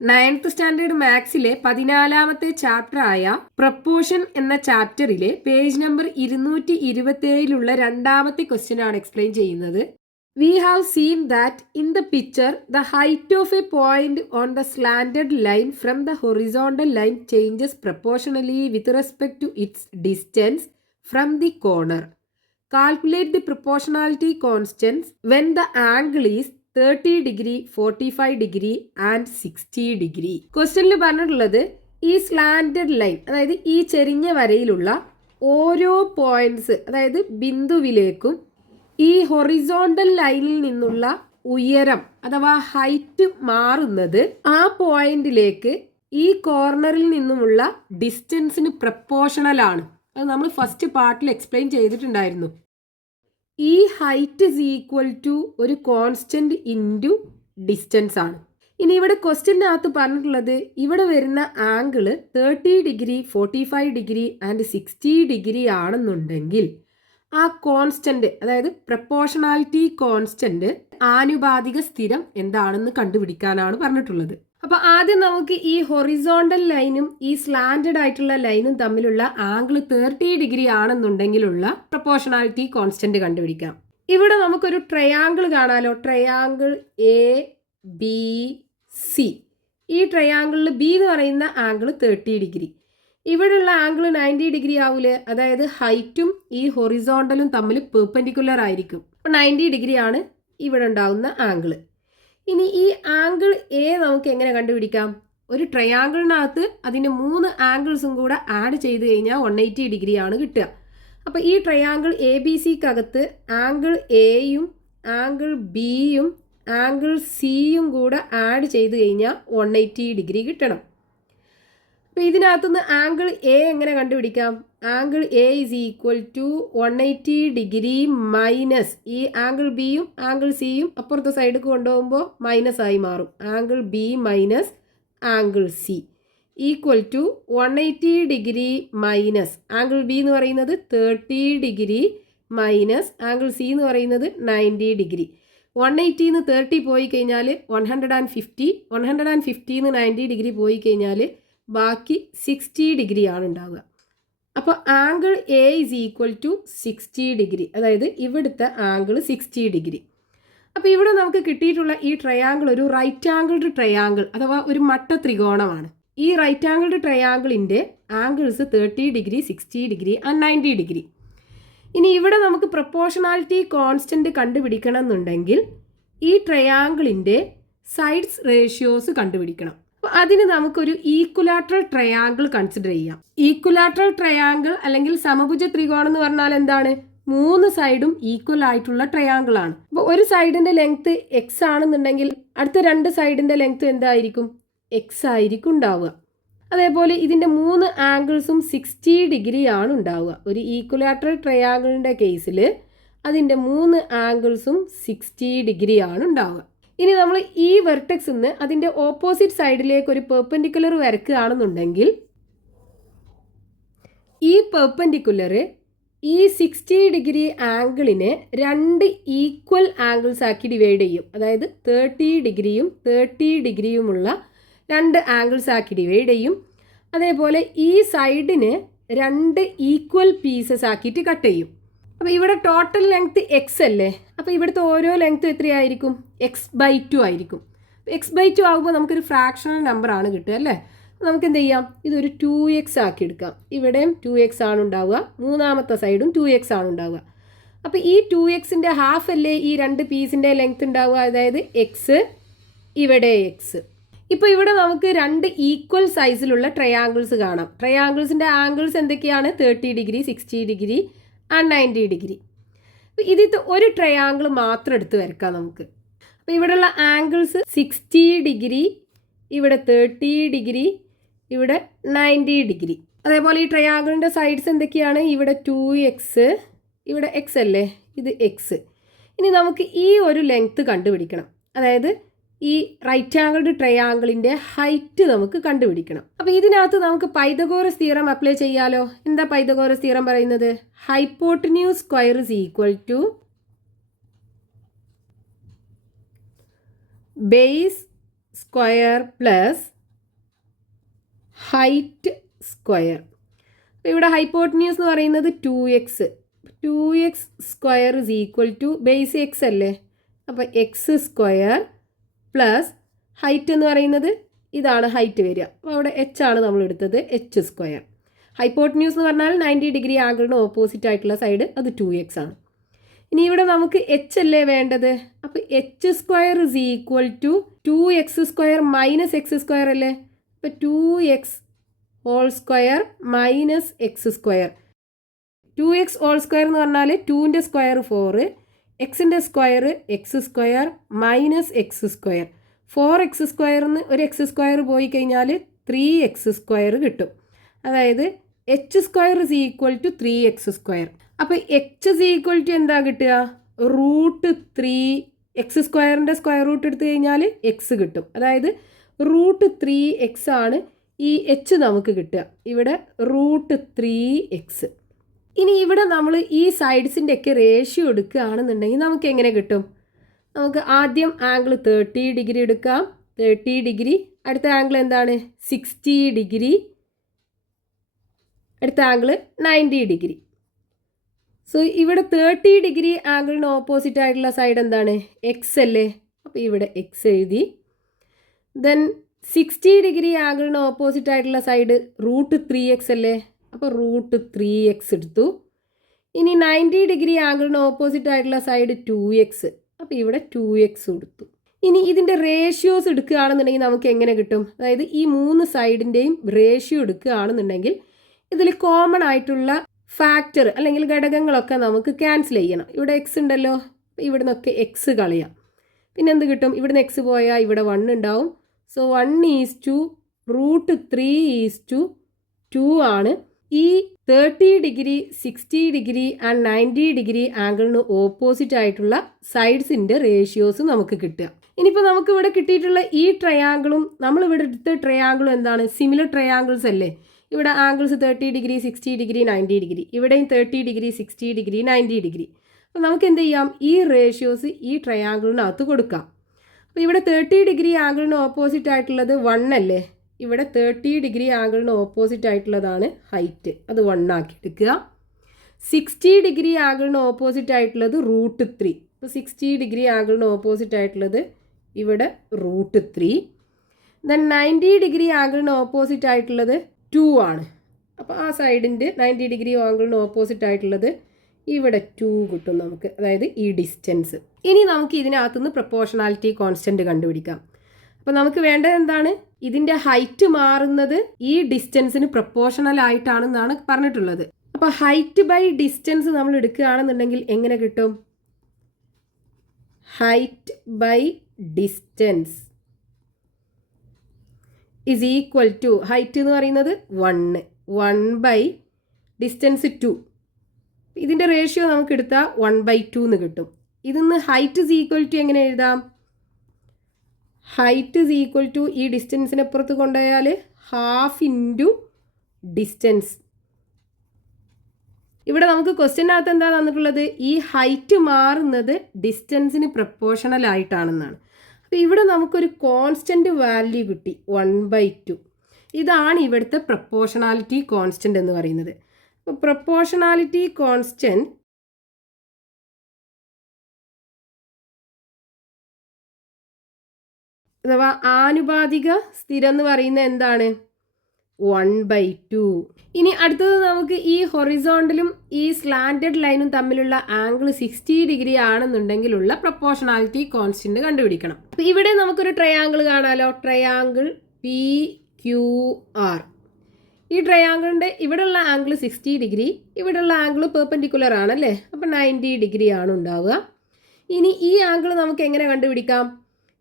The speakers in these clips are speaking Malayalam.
9th സ്റ്റാൻഡേർഡ് മാത്സിലെ 14ാമത്തെ ചാപ്റ്ററായ പ്രപ്പോർഷൻ എന്ന ചാപ്റ്ററിലെ പേജ് നമ്പർ 227 രണ്ടാമത്തെ ക്വസ്റ്റ്യൻ ആണ് എക്സ്പ്ലെയിൻ ചെയ്യുന്നത്. We have seen that in the picture the height of a point on the slanted line from the horizontal line changes proportionally with respect to its distance from the corner. Calculate the proportionality constants when the angle is 30 degree 45 degree and 60 degree. ക്വസ്റ്റ്യനിൽ പറഞ്ഞിട്ടുള്ളത് ഈ സ്ലാൻഡഡ് ലൈൻ, അതായത് ഈ ചെരിഞ്ഞ വരയിലുള്ള ഓരോ പോയിന്റ്സ്, അതായത് ബിന്ദുവിലേക്കും ഈ ഹൊറിസോണ്ടൽ ലൈനിൽ നിന്നുള്ള ഉയരം അഥവാ ഹൈറ്റ് മാറുന്നത് ആ പോയിന്റിലേക്ക് ഈ കോർണറിൽ നിന്നുമുള്ള ഡിസ്റ്റൻസിന് പ്രപ്പോർഷണൽ ആണ്. അത് നമ്മൾ ഫസ്റ്റ് പാർട്ടിൽ എക്സ്പ്ലെയിൻ ചെയ്തിട്ടുണ്ടായിരുന്നു. ഈ ഹൈറ്റ് ഈസ് ഈക്വൽ ടു ഒരു കോൺസ്റ്റന്റ് ഇൻറ്റു ഡിസ്റ്റൻസ് ആണ്. ഇനി ഇവിടെ ക്വസ്റ്റ്യനകത്ത് പറഞ്ഞിട്ടുള്ളത് ഇവിടെ വരുന്ന angle 30 degree 45 degree and 60 degree ആണെന്നുണ്ടെങ്കിൽ ആ കോൺസ്റ്റന്റ്, അതായത് പ്രപ്പോർഷണാലിറ്റി കോൺസ്റ്റന്റ് ആനുപാതിക സ്ഥിരം എന്താണെന്ന് കണ്ടുപിടിക്കാനാണ് പറഞ്ഞിട്ടുള്ളത്. അപ്പൊ ആദ്യം നമുക്ക് ഈ ഹൊറിസോണ്ടൽ ലൈനും ഈ സ്ലാൻഡഡ് ആയിട്ടുള്ള ലൈനും തമ്മിലുള്ള ആംഗിൾ 30 ഡിഗ്രി ആണെന്നുണ്ടെങ്കിലുള്ള പ്രപ്പോർഷണാലിറ്റി കോൺസ്റ്റന്റ് കണ്ടുപിടിക്കാം. ഇവിടെ നമുക്കൊരു ട്രയാങ്കിൾ കാണാലോ, ട്രയാങ്കിൾ ABC. ഈ ട്രയാങ്കിളിൽ ബി എന്ന് പറയുന്ന ആംഗിൾ 30 ഡിഗ്രി, ഇവിടെയുള്ള ആംഗിൾ 90 ഡിഗ്രി ആവൂലേ, അതായത് ഹൈറ്റും ഈ ഹൊറിസോണ്ടലും തമ്മിൽ പെർപെൻഡിക്കുലർ ആയിരിക്കും. 90 ഡിഗ്രി ആണ് ഇവിടെ ഉണ്ടാവുന്ന ആംഗിൾ. ഇനി ഈ ആംഗിൾ എ നമുക്ക് എങ്ങനെ കണ്ടുപിടിക്കാം? ഒരു ട്രയാങ്കിളിനകത്ത് അതിൻ്റെ 3 ആംഗിൾസും കൂടെ ആഡ് ചെയ്ത് കഴിഞ്ഞാൽ 180 ഡിഗ്രി ആണ് കിട്ടുക. അപ്പോൾ ഈ ട്രയാങ്കിൾ എ ബി സിക്കകത്ത് ആംഗിൾ എയും ആംഗിൾ ബിയും ആംഗിൾ സിയും കൂടെ ആഡ് ചെയ്ത് കഴിഞ്ഞാൽ 180 ഡിഗ്രി കിട്ടണം. അപ്പോൾ ഇതിനകത്തുനിന്ന് ആംഗിൾ എ എങ്ങനെ കണ്ടുപിടിക്കാം? Angle A is equal to 180 degree minus ഈ ആംഗിൾ ബിയും ആംഗിൾ സിയും അപ്പുറത്തെ സൈഡിൽ കൊണ്ടുപോകുമ്പോൾ മൈനസ് ആയി മാറും. Angle B minus angle C equal to 180 degree minus angle B എന്ന് പറയുന്നത് 30 ഡിഗ്രി മൈനസ് ആംഗിൾ സി എന്ന് പറയുന്നത് 90 ഡിഗ്രി. 180 നിന്ന് 30 പോയി കഴിഞ്ഞാൽ 150, 150 നിന്ന് 90 ഡിഗ്രി പോയി കഴിഞ്ഞാൽ ബാക്കി 60 ഡിഗ്രി ആണ് ഉണ്ടാവുക. അപ്പോൾ angle A is equal to 60 degree, അതായത് ഇവിടുത്തെ ആംഗിൾ 60 ഡിഗ്രി. അപ്പോൾ ഇവിടെ നമുക്ക് കിട്ടിയിട്ടുള്ള ഈ ട്രയാങ്കിൾ ഒരു റൈറ്റ് ആംഗിൾഡ് ട്രയാങ്കിൾ അഥവാ ഒരു മട്ട ത്രികോണമാണ്. ഈ റൈറ്റ് ആംഗിൾഡ് ട്രയാങ്കിളിൻ്റെ angles 30 degree 60 degree and 90 degree. ഇനി ഇവിടെ നമുക്ക് പ്രപ്പോർഷണാലിറ്റി കോൺസ്റ്റന്റ് കണ്ടുപിടിക്കണം എന്നുണ്ടെങ്കിൽ ഈ ട്രയാങ്കിളിൻ്റെ സൈഡ്സ് റേഷ്യോസ് കണ്ടുപിടിക്കണം. അപ്പോൾ അതിന് നമുക്കൊരു ഈക്വലാട്രൽ ട്രയാങ്കിൾ കൺസിഡർ ചെയ്യാം. ഈക്വലാട്രൽ ട്രയാങ്കിൾ അല്ലെങ്കിൽ സമഭുജ ത്രികോണം എന്ന് പറഞ്ഞാൽ എന്താണ്? 3 സൈഡും ഈക്വൽ ആയിട്ടുള്ള ട്രയാങ്കിൾ ആണ്. അപ്പോൾ ഒരു സൈഡിന്റെ ലെങ്ത് എക്സ് ആണെന്നുണ്ടെങ്കിൽ അടുത്ത 2 സൈഡിന്റെ ലെങ്ത് എന്തായിരിക്കും? എക്സ് ആയിരിക്കും ഉണ്ടാവുക. അതേപോലെ ഇതിന്റെ 3 ആംഗിൾസും 60 ഡിഗ്രി ആണ് ഉണ്ടാവുക. ഒരു ഈക്വലാട്രൽ ട്രയാങ്കിളിന്റെ കേസിൽ അതിന്റെ 3 ആംഗിൾസും 60 ഡിഗ്രി ആണ് ഉണ്ടാവുക. ഇനി നമ്മൾ ഈ വെർട്ടെക്സിൽ നിന്ന് അതിൻ്റെ ഓപ്പോസിറ്റ് സൈഡിലേക്ക് ഒരു പെർപെൻഡിക്കുലർ വരയ്ക്കുകയാണെന്നുണ്ടെങ്കിൽ ഈ പെർപെൻഡിക്കുലർ ഈ 60 ഡിഗ്രി ആംഗിളിനെ 2 ഈക്വൽ ആംഗിൾസ് ആക്കി ഡിവൈഡ് ചെയ്യും. അതായത് 30 ഡിഗ്രിയും 30 ഡിഗ്രിയുമുള്ള 2 ആംഗിൾസ് ആക്കി ഡിവൈഡ് ചെയ്യും. അതേപോലെ ഈ സൈഡിന് 2 ഈക്വൽ പീസസ് ആക്കിയിട്ട് കട്ട് ചെയ്യും. അപ്പോൾ ഇവിടെ ടോട്ടൽ ലെങ്ത് എക്സ് അല്ലേ, അപ്പോൾ ഇവിടുത്തെ ഓരോ ലെങ്ത്തും എത്രയായിരിക്കും? x/2 ആയിരിക്കും. x/2 ആകുമ്പോൾ നമുക്കൊരു ഫ്രാക്ഷണൽ നമ്പർ ആണ് കിട്ടുക അല്ലേ. നമുക്ക് എന്ത് ചെയ്യാം? ഇതൊരു 2x ആക്കി എടുക്കാം. ഇവിടെയും 2x ആണ് ഉണ്ടാവുക, മൂന്നാമത്തെ സൈഡും 2x ആണ് ഉണ്ടാവുക. അപ്പോൾ ഈ 2xൻ്റെ ഹാഫ് അല്ലേ ഈ 2 പീസിൻ്റെ ലെങ്ത് ഉണ്ടാവുക, അതായത് എക്സ് ഇവിടെ എക്സ്. ഇപ്പോൾ ഇവിടെ നമുക്ക് 2 ഈക്വൽ സൈസിലുള്ള ട്രയാങ്കിൾസ് കാണാം. ട്രയാങ്കിൾസിൻ്റെ ആംഗിൾസ് എന്തൊക്കെയാണ്? 30 ഡിഗ്രി 60 ഡിഗ്രി ആൻഡ് 90 ഡിഗ്രി. ഇതിൽ ഒരു ട്രയാങ്കിൾ മാത്രം എടുത്ത് വരക്കാം നമുക്ക്. അപ്പോൾ ഇവിടെയുള്ള ആംഗിൾസ് 60 ഡിഗ്രി, ഇവിടെ 30 ഡിഗ്രി, ഇവിടെ 90 ഡിഗ്രി. അതേപോലെ ഈ ട്രയാങ്കിളിൻ്റെ സൈഡ്സ് എന്തൊക്കെയാണ്? ഇവിടെ 2x, ഇവിടെ x അല്ലേ, ഇത് x. ഇനി നമുക്ക് ഈ ഒരു ലെങ്ത് കണ്ടുപിടിക്കണം, അതായത് ഈ റൈറ്റ് ആംഗിൾഡ് ട്രയാങ്കിളിൻ്റെ ഹൈറ്റ് നമുക്ക് കണ്ടുപിടിക്കണം. അപ്പോൾ ഇതിനകത്ത് നമുക്ക് പൈതഗോറസ് തിയറം അപ്ലൈ ചെയ്യാലോ. എന്താ പൈതഗോറസ് തിയറം പറയുന്നത്? Hypotenuse square is equal to base square plus height square. അപ്പോൾ ഇവിടെ ഹൈപ്പോട്ടന്യൂസ് എന്ന് പറയുന്നത് 2x. 2x square is equal to base X അല്ലേ, അപ്പോൾ എക്സ് സ്ക്വയർ പ്ലസ് ഹൈറ്റ് എന്ന് പറയുന്നത് ഇതാണ് ഹൈറ്റ് വരിക. അപ്പോൾ അവിടെ എച്ച് ആണ് നമ്മൾ എടുത്തത്, എച്ച് സ്ക്വയർ. ഹൈപ്പോട്ടന്യൂസ് എന്ന് പറഞ്ഞാൽ 90 ഡിഗ്രി ആംഗിളിന് ഓപ്പോസിറ്റ് ആയിട്ടുള്ള സൈഡ്, അത് 2x ആണ്. ഇനി ഇവിടെ നമുക്ക് എച്ച് അല്ലേ വേണ്ടത്, അപ്പോൾ H square is equal to 2x square minus X square അല്ലേ, അപ്പോൾ 2x whole square minus X square. 2x whole square എന്ന് പറഞ്ഞാൽ 2ൻ്റെ സ്ക്വയർ 4, എക്സിൻ്റെ square X square minus X square. 4x സ്ക്വയറിന് ഒരു എക്സ് സ്ക്വയർ പോയി കഴിഞ്ഞാൽ 3x സ്ക്വയർ കിട്ടും. അതായത് H square is equal to 3x square. അപ്പോൾ എച്ച് ഇസ് ഈക്വൽ ടു എന്താ കിട്ടുക, √3. എക്സ് സ്ക്വയറിൻ്റെ സ്ക്വയർ റൂട്ട് എടുത്തു കഴിഞ്ഞാൽ എക്സ് കിട്ടും. അതായത് √3x ആണ് ഈ എച്ച് നമുക്ക് കിട്ടുക. ഇവിടെ √3x. ഇനി ഇവിടെ നമ്മൾ ഈ സൈഡ്സിൻ്റെ ഒക്കെ റേഷ്യോ എടുക്കുകയാണെന്നുണ്ടെങ്കിൽ നമുക്ക് എങ്ങനെ കിട്ടും, നമുക്ക് ആദ്യം ആംഗിൾ 30 ഡിഗ്രി എടുക്കാം. 30 ഡിഗ്രി. അടുത്ത ആംഗിൾ എന്താണ്, 60 ഡിഗ്രി. അടുത്ത ആംഗിൾ 90 ഡിഗ്രി. സോ ഇവിടെ 30 ഡിഗ്രി ആംഗിളിന് ഓപ്പോസിറ്റ് ആയിട്ടുള്ള സൈഡ് എന്താണ്, എക്സ് അല്ലേ, അപ്പോൾ ഇവിടെ എക്സ് എഴുതി. ദെൻ 60 ഡിഗ്രി ആംഗിളിന് ഓപ്പോസിറ്റ് ആയിട്ടുള്ള സൈഡ് √3x അല്ലേ, അപ്പോൾ √3x എടുത്തു. ഇനി 90 ഡിഗ്രി ആംഗിളിന് ഓപ്പോസിറ്റ് ആയിട്ടുള്ള സൈഡ് 2x, അപ്പോൾ ഇവിടെ 2x കൊടുത്തു. ഇനി ഇതിൻ്റെ റേഷ്യോസ് എടുക്കുകയാണെന്നുണ്ടെങ്കിൽ നമുക്ക് എങ്ങനെ കിട്ടും, അതായത് ഈ 3 സൈഡിൻ്റെയും റേഷ്യോ എടുക്കുകയാണെന്നുണ്ടെങ്കിൽ ഇതിൽ കോമൺ ആയിട്ടുള്ള ഫാക്ടർ അല്ലെങ്കിൽ ഘടകങ്ങളൊക്കെ നമുക്ക് ക്യാൻസൽ ചെയ്യണം. ഇവിടെ എക്സ് ഉണ്ടല്ലോ, ഇവിടെ നിന്നൊക്കെ എക്സ് കളയാം. പിന്നെ എന്ത് കിട്ടും, ഇവിടുന്ന് എക്സ് പോയാൽ ഇവിടെ 1 ഉണ്ടാവും. സോ 1:3:2 ആണ്. ഈ 30 ഡിഗ്രി 60 ഡിഗ്രി ആൻഡ് 90 ഡിഗ്രി ആംഗിളിന് ഓപ്പോസിറ്റ് ആയിട്ടുള്ള സൈഡ്സിൻ്റെ റേഷ്യോസ് നമുക്ക് കിട്ടുക. ഇനിയിപ്പോൾ നമുക്ക് ഇവിടെ കിട്ടിയിട്ടുള്ള ഈ ട്രയാങ്കിളും നമ്മളിവിടെ എടുത്ത ട്രയാങ്കിളും എന്താണ്, സിമിലർ ട്രയാങ്കിൾസ് അല്ലേ. ഇവിടെ ആംഗിൾസ് 30 ഡിഗ്രി 60 ഡിഗ്രി 90 ഡിഗ്രി, ഇവിടെയും 30 ഡിഗ്രി 60 ഡിഗ്രി 90 ഡിഗ്രി. അപ്പോൾ നമുക്ക് എന്ത് ചെയ്യാം, ഈ റേഷ്യോസ് ഈ ട്രയാങ്കിളിനകത്ത് കൊടുക്കാം. അപ്പോൾ ഇവിടെ 30 ഡിഗ്രി ആംഗിളിന് ഓപ്പോസിറ്റ് ആയിട്ടുള്ളത് 1 അല്ലേ, ഇവിടെ 30 ഡിഗ്രി ആംഗിളിന് ഓപ്പോസിറ്റ് ആയിട്ടുള്ളതാണ് ഹൈറ്റ്, അത് 1 ആക്കി എടുക്കുക. 60 ഡിഗ്രി ആംഗിളിന് ഓപ്പോസിറ്റ് ആയിട്ടുള്ളത് √3. അപ്പോൾ 60 ഡിഗ്രി ആംഗിളിന് ഓപ്പോസിറ്റ് ആയിട്ടുള്ളത് ഇവിടെ √3. ദെൻ 90 ഡിഗ്രി ആംഗിളിന് ഓപ്പോസിറ്റ് ആയിട്ടുള്ളത് 2 ആണ്. അപ്പോൾ ആ സൈഡിൻ്റെ 90 ഡിഗ്രി ആംഗിളിന് ഓപ്പോസിറ്റ് ആയിട്ടുള്ളത് ഇവിടെ 2 കിട്ടും നമുക്ക്, അതായത് ഈ ഡിസ്റ്റൻസ്. ഇനി നമുക്ക് ഇതിനകത്തുനിന്ന് പ്രൊപ്പോർഷണാലിറ്റി കോൺസ്റ്റൻറ്റ് കണ്ടുപിടിക്കാം. അപ്പോൾ നമുക്ക് വേണ്ടത് എന്താണ്, ഇതിൻ്റെ ഹൈറ്റ് മാറുന്നത് ഈ ഡിസ്റ്റൻസിന് പ്രൊപ്പോർഷണൽ ആയിട്ടാണെന്നാണ് പറഞ്ഞിട്ടുള്ളത്. അപ്പോൾ ഹൈറ്റ് ബൈ ഡിസ്റ്റൻസ് നമ്മൾ എടുക്കുകയാണെന്നുണ്ടെങ്കിൽ എങ്ങനെ കിട്ടും, height by distance is equal to, height എന്ന് പറയുന്നത് 1 ബൈ ഡിസ്റ്റൻസ് 2. ഇതിൻ്റെ റേഷ്യോ നമുക്ക് എടുത്താൽ 1/2 എന്ന് കിട്ടും. ഇതിന്ന് ഹൈറ്റ് ഇസ് ഈക്വൽ ടു എങ്ങനെ എഴുതാം, ഹൈറ്റ് ഇസ് ഈക്വൽ ടു ഈ ഡിസ്റ്റൻസിനെ പുറത്ത് കൊണ്ടുപോയാൽ ഹാഫ് ഇൻറ്റു ഡിസ്റ്റൻസ്. ഇവിടെ നമുക്ക് ക്വസ്റ്റ്യനകത്ത് എന്താ തന്നിട്ടുള്ളത്, ഈ ഹൈറ്റ് മാറുന്നത് ഡിസ്റ്റൻസിന് പ്രപ്പോർഷണൽ ആയിട്ടാണെന്നാണ്. അപ്പോൾ ഇവിടെ നമുക്കൊരു കോൺസ്റ്റൻറ്റ് വാല്യൂ കിട്ടി 1/2. ഇതാണ് ഇവിടുത്തെ പ്രപ്പോർഷണാലിറ്റി കോൺസ്റ്റൻറ്റ് എന്ന് പറയുന്നത്. അപ്പോൾ പ്രപ്പോർഷണാലിറ്റി കോൺസ്റ്റൻറ്റ് അഥവാ ആനുപാതിക സ്ഥിരം എന്ന് പറയുന്നത് എന്താണ്, 1/2. ഇനി അടുത്തത് നമുക്ക് ഈ ഹൊറിസോണ്ടലും ഈ സ്ലാൻഡഡ് ലൈനും തമ്മിലുള്ള ആംഗിൾ 60 ഡിഗ്രി ആണെന്നുണ്ടെങ്കിലുള്ള പ്രപ്പോർഷണാലിറ്റി കോൺസ്റ്റന്റ് കണ്ടുപിടിക്കണം. അപ്പോൾ ഇവിടെ നമുക്കൊരു ട്രയാങ്കിൾ കാണാമല്ലോ, ട്രയാങ്കിൾ PQR. ഈ ട്രയാങ്കിളിൻ്റെ ഇവിടെയുള്ള ആംഗിൾ 60 ഡിഗ്രി, ഇവിടെയുള്ള ആംഗിൾ പെർപെൻഡിക്കുലർ ആണല്ലേ, അപ്പോൾ 90 ഡിഗ്രി ആണ് ഉണ്ടാവുക. ഇനി ഈ ആംഗിൾ നമുക്ക് എങ്ങനെ കണ്ടുപിടിക്കാം,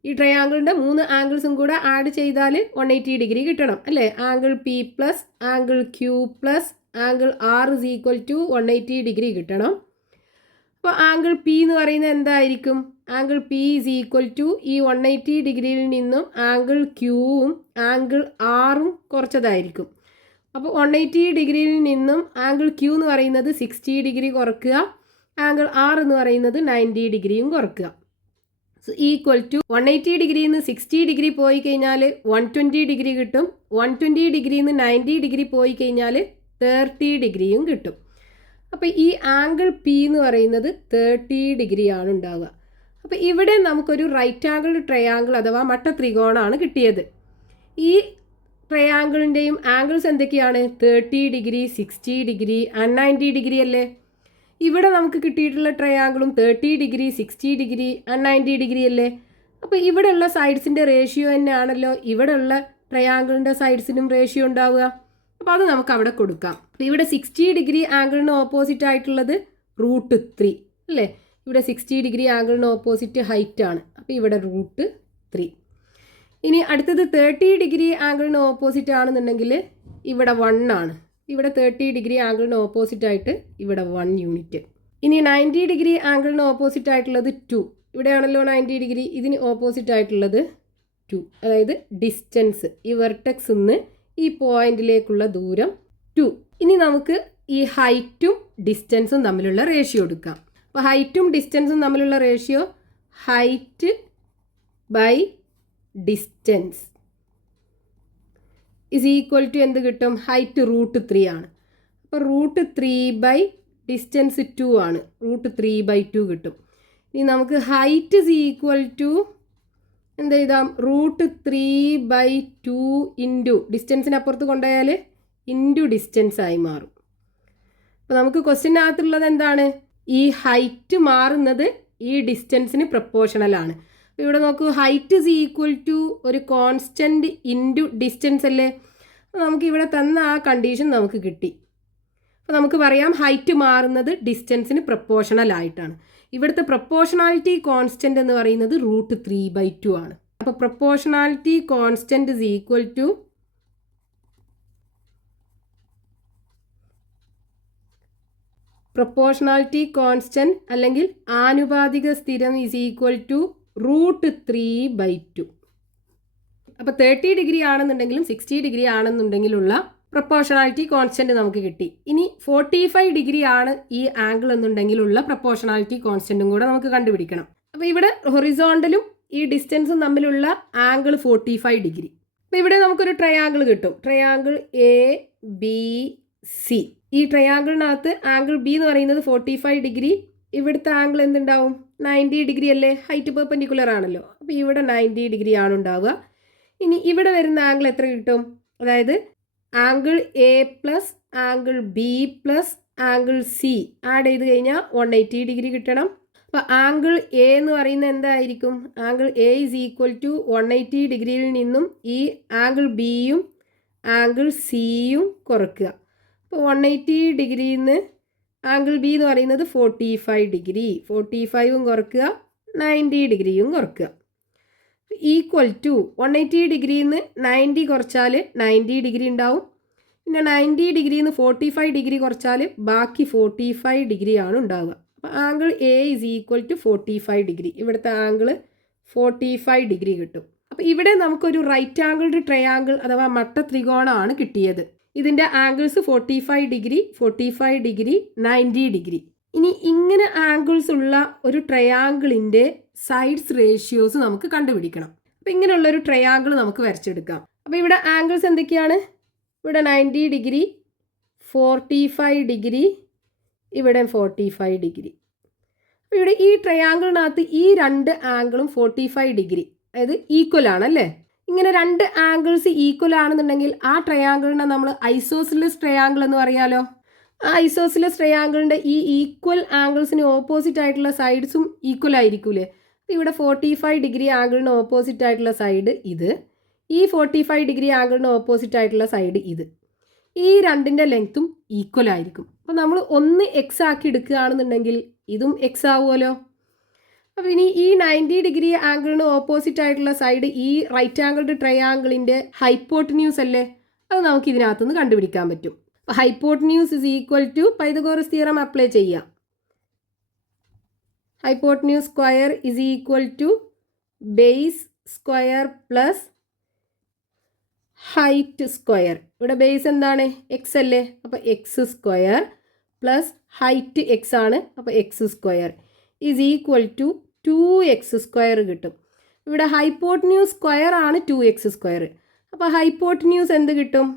ഈ ട്രയാങ്കിളിൻ്റെ 3 ആംഗിൾസും കൂടെ ആഡ് ചെയ്താൽ 180 ഡിഗ്രി കിട്ടണം അല്ലേ. Angle P plus angle Q plus angle R is equal to 180 degree കിട്ടണം. അപ്പോൾ ആംഗിൾ P എന്ന് പറയുന്നത് എന്തായിരിക്കും, angle P is equal to ഈ 180 ഡിഗ്രിയിൽ നിന്നും ആംഗിൾ Qവും ആംഗിൾ Rഉം കുറച്ചതായിരിക്കും. അപ്പോൾ 180 ഡിഗ്രിയിൽ നിന്നും ആംഗിൾ Q എന്ന് പറയുന്നത് 60 ഡിഗ്രി കുറക്കുക, ആംഗിൾ R എന്ന് പറയുന്നത് 90 ഡിഗ്രിയും കുറക്കുക. ഈക്വൽ ടു 180 ഡിഗ്രിയിൽ നിന്ന് 60 ഡിഗ്രി പോയി കഴിഞ്ഞാൽ 120 ഡിഗ്രി കിട്ടും. 120 ഡിഗ്രിയിൽ നിന്ന് 90 ഡിഗ്രി പോയി കഴിഞ്ഞാൽ 30 ഡിഗ്രിയും കിട്ടും. അപ്പോൾ ഈ ആംഗിൾ പി എന്ന് പറയുന്നത് 30 ഡിഗ്രിയാണ് ഉണ്ടാവുക. അപ്പോൾ ഇവിടെ നമുക്കൊരു റൈറ്റ് ആംഗിൾ ട്രയാങ്കിൾ അഥവാ മട്ട ത്രികോണമാണ് കിട്ടിയത്. ഈ ട്രയാങ്കിളിൻ്റെയും ആംഗിൾസ് എന്തൊക്കെയാണ്? 30 ഡിഗ്രി, 60 ഡിഗ്രി ആൻഡ് 90 ഡിഗ്രി അല്ലേ? ഇവിടെ നമുക്ക് കിട്ടിയിട്ടുള്ള ട്രയാങ്കിളും 30 ഡിഗ്രി, 60 ഡിഗ്രി ആൻഡ് 90 ഡിഗ്രി അല്ലേ? അപ്പോൾ ഇവിടെയുള്ള സൈഡ്സിൻ്റെ റേഷ്യോ തന്നെയാണല്ലോ ഇവിടെയുള്ള ട്രയാങ്കിളിൻ്റെ സൈഡ്സിനും റേഷ്യോ ഉണ്ടാവുക. അപ്പോൾ അത് നമുക്ക് അവിടെ കൊടുക്കാം. അപ്പോൾ ഇവിടെ 60 ഡിഗ്രി ആംഗിളിന് ഓപ്പോസിറ്റ് ആയിട്ടുള്ളത് √3 അല്ലേ? ഇവിടെ 60 ഡിഗ്രി ആംഗിളിന് ഓപ്പോസിറ്റ് ഹൈറ്റ് ആണ്. അപ്പോൾ ഇവിടെ √3. ഇനി അടുത്തത് 30 ഡിഗ്രി ആംഗിളിന് ഓപ്പോസിറ്റ് ആണെന്നുണ്ടെങ്കിൽ ഇവിടെ 1 ആണ്. ഇവിടെ 30 ഡിഗ്രി ആംഗിളിന് ഓപ്പോസിറ്റ് ആയിട്ട് ഇവിടെ 1 യൂണിറ്റ്. ഇനി 90 ഡിഗ്രി ആംഗിളിന് ഓപ്പോസിറ്റ് ആയിട്ടുള്ളത് 2. ഇവിടെയാണല്ലോ 90 ഡിഗ്രി, ഇതിന് ഓപ്പോസിറ്റ് ആയിട്ടുള്ളത് 2. അതായത് ഡിസ്റ്റൻസ് ഈ വെർട്ടെക്സ് നിന്ന് ഈ പോയിന്റിലേക്കുള്ള ദൂരം 2. ഇനി നമുക്ക് ഈ ഹൈറ്റും ഡിസ്റ്റൻസും തമ്മിലുള്ള റേഷ്യോ എടുക്കാം. അപ്പോൾ ഹൈറ്റും ഡിസ്റ്റൻസും തമ്മിലുള്ള ratio height by distance is equal to എന്ത് കിട്ടും? ഹൈറ്റ് √3 ആണ്. അപ്പോൾ √3 ബൈ ഡിസ്റ്റൻസ് 2 ആണ്. √3/2 കിട്ടും. ഇനി നമുക്ക് ഹൈറ്റ് ഇസ് ഈക്വൽ ടു എന്ത് എഴുതാം? √3/2 ഇൻറ്റു ഡിസ്റ്റൻസിനപ്പുറത്ത് കൊണ്ടുപോയാൽ ഇൻറ്റു ഡിസ്റ്റൻസ് ആയി മാറും. അപ്പോൾ നമുക്ക് ക്വസ്റ്റ്യനകത്തുള്ളത് എന്താണ്? ഈ ഹൈറ്റ് മാറുന്നത് ഈ ഡിസ്റ്റൻസിന് പ്രപ്പോർഷണലാണ്. അപ്പോൾ ഇവിടെ നോക്കൂ, ഹൈറ്റ് ഇസ് ഈക്വൽ ടു ഒരു കോൺസ്റ്റൻറ്റ് ഇൻറ്റു ഡിസ്റ്റൻസ് അല്ലേ? അപ്പോൾ നമുക്ക് ഇവിടെ തന്ന ആ കണ്ടീഷൻ നമുക്ക് കിട്ടി. അപ്പോൾ നമുക്ക് പറയാം ഹൈറ്റ് മാറുന്നത് ഡിസ്റ്റൻസിന് പ്രപ്പോർഷണൽ ആയിട്ടാണ്. ഇവിടുത്തെ പ്രപ്പോർഷണാലിറ്റി കോൺസ്റ്റൻറ്റ് എന്ന് പറയുന്നത് √3/2 ആണ്. അപ്പോൾ proportionality constant is equal to proportionality constant അല്ലെങ്കിൽ ആനുപാതിക സ്ഥിരം ഇസ് ഈക്വൽ ടു √3/2. അപ്പോൾ 30 ഡിഗ്രി ആണെന്നുണ്ടെങ്കിലും 60 ഡിഗ്രി ആണെന്നുണ്ടെങ്കിലുള്ള പ്രപ്പോർഷണാലിറ്റി കോൺസ്റ്റൻറ്റ് നമുക്ക് കിട്ടി. ഇനി 45 ഡിഗ്രി ആണ് ഈ ആംഗിൾ എന്നുണ്ടെങ്കിലുള്ള പ്രപ്പോർഷണാലിറ്റി കോൺസ്റ്റൻറ്റും കൂടെ നമുക്ക് കണ്ടുപിടിക്കണം. അപ്പോൾ ഇവിടെ ഹൊറിസോണ്ടലും ഈ ഡിസ്റ്റൻസും തമ്മിലുള്ള ആംഗിൾ 45 ഡിഗ്രി. അപ്പോൾ ഇവിടെ നമുക്കൊരു ട്രയാങ്കിൾ കിട്ടും. Triangle ABC. ഈ ട്രയാങ്കിളിനകത്ത് ആംഗിൾ ബി എന്ന് പറയുന്നത് 45 ഡിഗ്രി. ഇവിടുത്തെ ആംഗിൾ എന്തുണ്ടാവും? 90 ഡിഗ്രി അല്ലേ? ഹൈറ്റ് പെർപെൻഡിക്കുലർ ആണല്ലോ. അപ്പോൾ ഇവിടെ 90 ഡിഗ്രി ആണ് ഉണ്ടാവുക. ഇനി ഇവിടെ വരുന്ന ആംഗിൾ എത്ര കിട്ടും? അതായത് angle A plus angle B plus angle C add ചെയ്ത് കഴിഞ്ഞാൽ 180 ഡിഗ്രി കിട്ടണം. അപ്പോൾ ആംഗിൾ എ എന്ന് പറയുന്നത് എന്തായിരിക്കും? Angle A is equal to 180 ഡിഗ്രിയിൽ നിന്നും ഈ ആംഗിൾ ബിയും ആംഗിൾ സിയും കുറയ്ക്കുക. അപ്പോൾ 180 ഡിഗ്രിയിൽ നിന്ന് ആംഗിൾ ബി എന്ന് പറയുന്നത് 45 ഡിഗ്രി. 45ഉം കുറയ്ക്കുക, 90 ഡിഗ്രിയും കുറയ്ക്കുക. ഈക്വൽ ടു 180 ഡിഗ്രിയിൽ നിന്ന് 90 കുറച്ചാൽ 90 ഡിഗ്രി ഉണ്ടാവും. പിന്നെ 90 ഡിഗ്രിയിൽ നിന്ന് 45 ഡിഗ്രി കുറച്ചാൽ ബാക്കി 45 ഡിഗ്രിയാണ് ഉണ്ടാവുക. അപ്പോൾ angle A is equal to 45 degree. ഇവിടുത്തെ ആംഗിൾ 45 ഡിഗ്രി കിട്ടും. അപ്പോൾ ഇവിടെ നമുക്കൊരു റൈറ്റ് ആംഗിൾഡ് ട്രയാങ്കിൾ അഥവാ മട്ട ത്രികോണമാണ് കിട്ടിയത്. ഇതിൻ്റെ ആംഗിൾസ് 45 ഡിഗ്രി, 45 ഡിഗ്രി, 90 ഡിഗ്രി. ഇനി ഇങ്ങനെ ആംഗിൾസ് ഉള്ള ഒരു ട്രയാങ്കിളിൻ്റെ സൈഡ്സ് റേഷ്യോസ് നമുക്ക് കണ്ടുപിടിക്കണം. അപ്പോൾ ഇങ്ങനെയുള്ളൊരു ട്രയാങ്കിൾ നമുക്ക് വരച്ചെടുക്കാം. അപ്പോൾ ഇവിടെ ആംഗിൾസ് എന്തൊക്കെയാണ്? ഇവിടെ 90 ഡിഗ്രി, 45 ഡിഗ്രി, ഇവിടെ 45 ഡിഗ്രി. അപ്പോൾ ഇവിടെ ഈ ട്രയാങ്കിളിനകത്ത് ഈ രണ്ട് ആംഗിളും 45 ഡിഗ്രി, അതായത് ഈക്വൽ ആണല്ലേ? ഇങ്ങനെ രണ്ട് ആംഗിൾസ് ഈക്വൽ ആണെന്നുണ്ടെങ്കിൽ ആ ട്രയാങ്കിളിനെ നമ്മൾ ഐസോസിലസ് ട്രയാങ്കിൾ എന്ന് പറയാലോ. ആ ഐസോസിലസ് ട്രയാങ്കിളിൻ്റെ ഈ ഈക്വൽ ആംഗിൾസിന് ഓപ്പോസിറ്റ് ആയിട്ടുള്ള സൈഡ്സും ഈക്വൽ ആയിരിക്കൂലേ? അപ്പോൾ ഇവിടെ 45 ഡിഗ്രി ആംഗിളിന് ഓപ്പോസിറ്റ് ആയിട്ടുള്ള സൈഡ് ഇത്, ഈ 45 ഡിഗ്രി ആംഗിളിന് ഓപ്പോസിറ്റ് ആയിട്ടുള്ള സൈഡ് ഇത്. ഈ രണ്ടിൻ്റെ ലെങ്ത്തും ഈക്വൽ ആയിരിക്കും. അപ്പോൾ നമ്മൾ ഒന്ന് എക്സ് ആക്കി എടുക്കുകയാണെന്നുണ്ടെങ്കിൽ ഇതും എക്സ് ആവുമല്ലോ. അപ്പോൾ ഇനി ഈ 90 ഡിഗ്രി ആംഗിളിന് ഓപ്പോസിറ്റ് ആയിട്ടുള്ള സൈഡ് ഈ റൈറ്റ് ആംഗിൾഡ് ട്രയാങ്കിളിൻ്റെ ഹൈപ്പോട്ടന്യൂസ് അല്ലേ? അത് നമുക്ക് ഇതിനകത്തുനിന്ന് കണ്ടുപിടിക്കാൻ പറ്റും. അപ്പോൾ hypotenuse is equal to Pythagoras theorem apply ചെയ്യാം. Hypotenuse square is equal to base square plus height square. ഇവിടെ ബേസ് എന്താണ്? എക്സ് അല്ലേ? അപ്പോൾ x square plus height x ആണ്, അപ്പോൾ x square is equal to 2x² കിട്ടും. ഇവിടെ ഹൈപ്പോട്ടന്യൂസ് സ്ക്വയർ ആണ് 2x². അപ്പോൾ ഹൈപ്പോട്ടന്യൂസ് എന്ത് കിട്ടും?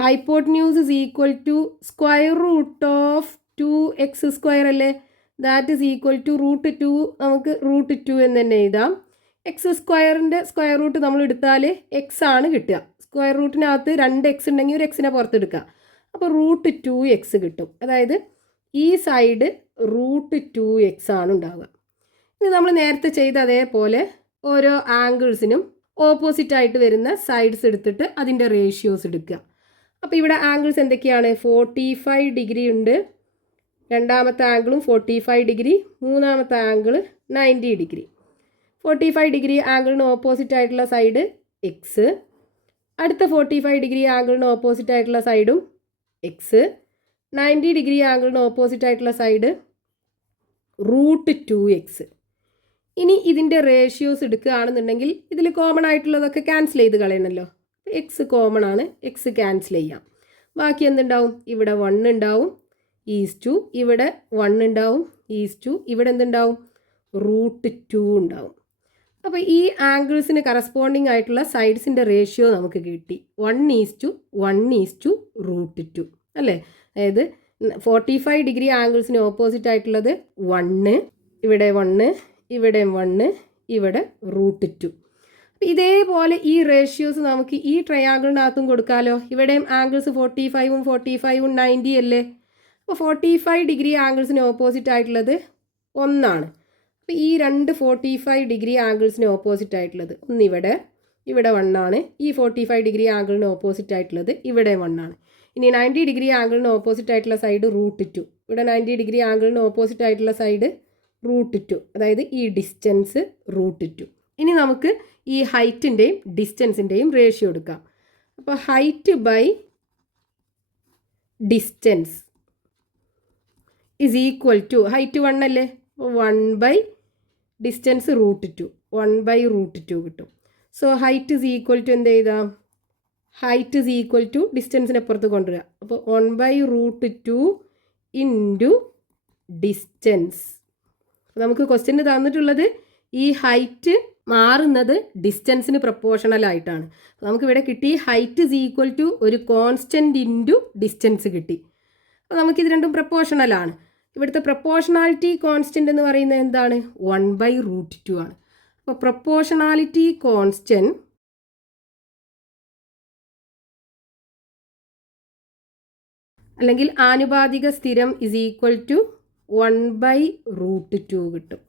Hypotenuse is equal to square root of 2x² അല്ലേ? That is equal to √2. നമുക്ക് √2 എന്ന് തന്നെ എഴുതാം. x²ൻ്റെ സ്ക്വയർ റൂട്ട് നമ്മൾ എടുത്താൽ x ആണ് കിട്ടുക. സ്ക്വയർ റൂട്ടിനകത്ത് 2x ഉണ്ടെങ്കിൽ ഒരു എക്സിനെ പുറത്തെടുക്കുക. അപ്പോൾ √2x കിട്ടും. അതായത് ഈ സൈഡ് √2x ആണ് ഉണ്ടാവുക. ഇനി നമ്മൾ നേരത്തെ ചെയ്ത അതേപോലെ ഓരോ ആംഗിൾസിനും ഓപ്പോസിറ്റ് ആയിട്ട് വരുന്ന സൈഡ്സ് എടുത്തിട്ട് അതിൻ്റെ റേഷ്യോസ് എടുക്കുക. അപ്പോൾ ഇവിടെ ആംഗിൾസ് എന്തൊക്കെയാണ്? 45 ഡിഗ്രി ഉണ്ട്, രണ്ടാമത്തെ ആംഗിളും 45 ഡിഗ്രി, മൂന്നാമത്തെ ആംഗിൾ 90 ഡിഗ്രി. 45 ഡിഗ്രി ആംഗിളിന് ഓപ്പോസിറ്റ് ആയിട്ടുള്ള സൈഡ് എക്സ്, അടുത്ത 45 ഡിഗ്രി ആംഗിളിന് ഓപ്പോസിറ്റ് ആയിട്ടുള്ള സൈഡും എക്സ്, 90 ഡിഗ്രി ആംഗിളിന് ഓപ്പോസിറ്റ് ആയിട്ടുള്ള സൈഡ് √2x. ഇനി ഇതിൻ്റെ റേഷ്യോസ് എടുക്കുകയാണെന്നുണ്ടെങ്കിൽ ഇതിൽ കോമൺ ആയിട്ടുള്ളതൊക്കെ ക്യാൻസൽ ചെയ്ത് കളയണമല്ലോ. എക്സ് കോമൺ ആണ്, എക്സ് ക്യാൻസൽ ചെയ്യാം. ബാക്കി എന്തുണ്ടാവും? ഇവിടെ 1 ഉണ്ടാവും, ഈസ്2, ഇവിടെ 1 ഉണ്ടാവും, ഈസ്2, ഇവിടെ എന്തുണ്ടാവും? √2 ഉണ്ടാവും. അപ്പോൾ ഈ ആംഗിൾസിന് കറസ്പോണ്ടിങ് ആയിട്ടുള്ള സൈഡ്സിൻ്റെ റേഷ്യോ നമുക്ക് കിട്ടി. 1:1:√2 അല്ലേ? അതായത് 45 ഡിഗ്രി ആംഗിൾസിന് ഓപ്പോസിറ്റ് ആയിട്ടുള്ളത് 1, ഇവിടെ 1, ഇവിടെ 1, ഇവിടെ √2. ഇതേപോലെ ഈ റേഷ്യോസ് നമുക്ക് ഈ ട്രയാങ്കിളിനകത്തും കൊടുക്കാമല്ലോ. ഇവിടെയും ആംഗിൾസ് 45ഉം 45ഉം 90 അല്ലേ? അപ്പോൾ 45 ഡിഗ്രി ആംഗിൾസിന് ഓപ്പോസിറ്റ് ആയിട്ടുള്ളത് 1 ആണ്. അപ്പോൾ ഈ രണ്ട് 45 ഡിഗ്രി ആംഗിൾസിന് ഓപ്പോസിറ്റ് ആയിട്ടുള്ളത് ഒന്ന് ഇവിടെ, ഇവിടെ 1 ആണ്. ഈ 45 ഡിഗ്രി ആംഗിളിന് ഓപ്പോസിറ്റ് ആയിട്ടുള്ളത് ഇവിടെ 1 ആണ്. ഇനി 90 ഡിഗ്രി ആംഗിളിന് ഓപ്പോസിറ്റ് ആയിട്ടുള്ള സൈഡ് √2. ഇവിടെ 90 ഡിഗ്രി ആംഗിളിന് ഓപ്പോസിറ്റ് ആയിട്ടുള്ള സൈഡ് √2. അതായത് ഈ ഡിസ്റ്റൻസ് √2. ഇനി നമുക്ക് ഈ ഹൈറ്റിൻ്റെയും ഡിസ്റ്റൻസിൻ്റെയും റേഷ്യോ എടുക്കാം. അപ്പോൾ height by distance is equal to, height 1 അല്ലേ? 1 ഡിസ്റ്റൻസ് √2, 1/√2 കിട്ടും. So height is equal to എന്ത് ചെയ്താം? ഹൈറ്റ് ഇസ് ഈക്വൽ ടു ഡിസ്റ്റൻസിനെ പുറത്ത് കൊണ്ടുവരിക. അപ്പോൾ 1/√2 ഇൻറ്റു ഡിസ്റ്റൻസ്. നമുക്ക് ക്വസ്റ്റ്യന് തന്നിട്ടുള്ളത് ഈ ഹൈറ്റ് മാറുന്നത് ഡിസ്റ്റൻസിന് പ്രൊപ്പോർഷണൽ ആയിട്ടാണ്. നമുക്കിവിടെ കിട്ടി ഹൈറ്റ് ഇസ് ഈക്വൽ ടു ഒരു കോൺസ്റ്റൻറ്റ് ഇൻറ്റു ഡിസ്റ്റൻസ് കിട്ടി. അപ്പോൾ നമുക്കിത് രണ്ടും പ്രൊപ്പോർഷണലാണ്. ഇവിടുത്തെ പ്രൊപ്പോർഷണാലിറ്റി കോൺസ്റ്റൻ്റ് എന്ന് പറയുന്നത് എന്താണ്? 1/√2 ആണ്. അപ്പോൾ പ്രൊപ്പോർഷണാലിറ്റി കോൺസ്റ്റൻറ്റ് അല്ലെങ്കിൽ ആനുപാതിക സ്ഥിരം ഇസ് ഈക്വൽ ടു 1/√2 കിട്ടും.